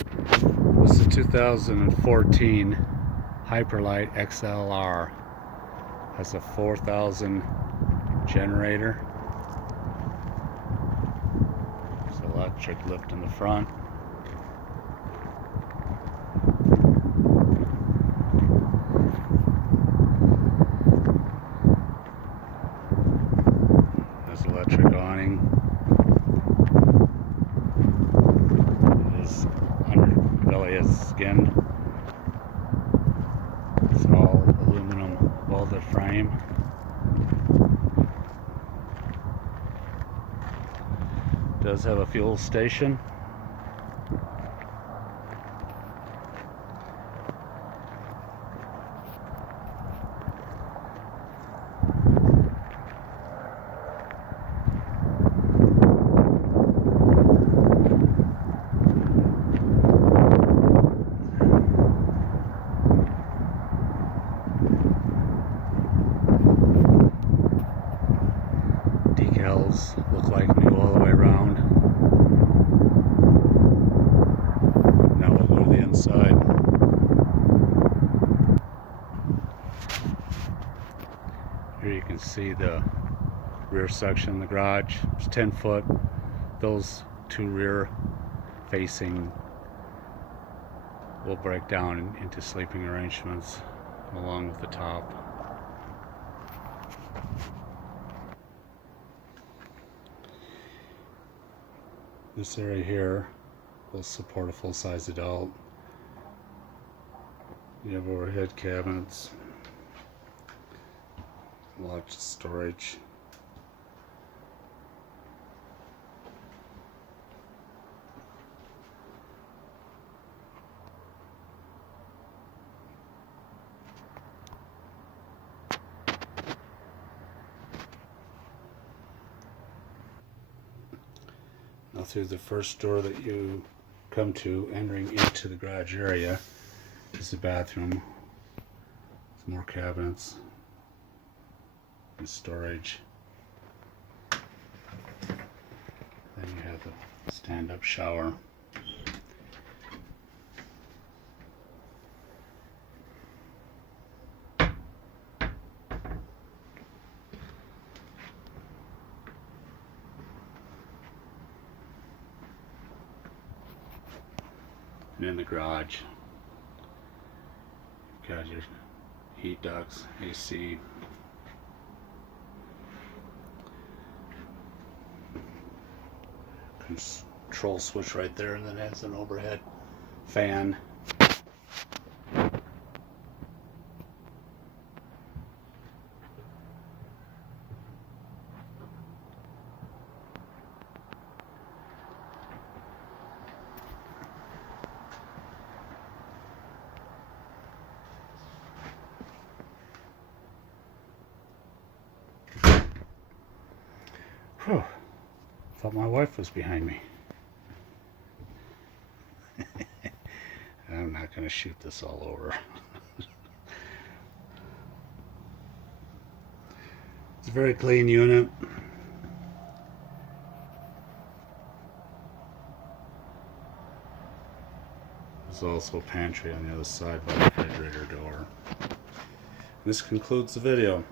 This is a 2014 Hyperlite XLR. Has a 4,000 generator. There's electric lift in the front. There's electric awning. His underbelly is skinned. It's all aluminum welded frame. Does have a fuel station. Decals look like new all the way around. Now we'll go to the inside. Here you can see the rear section of the garage. It's 10 foot. Those two rear facing will break down into sleeping arrangements along with the top. This area here will support a full-size adult. You have overhead cabinets, lots of storage. Now through the first door that you come to, entering into the garage area, is the bathroom. There's more cabinets and storage. Then you have the stand-up shower. And in the garage, you've got your heat ducts, AC. Control switch right there, and then it has an overhead fan. Whew. Thought my wife was behind me. I'm not going to shoot this all over. It's a very clean unit. There's also a pantry on the other side by the refrigerator door. This concludes the video.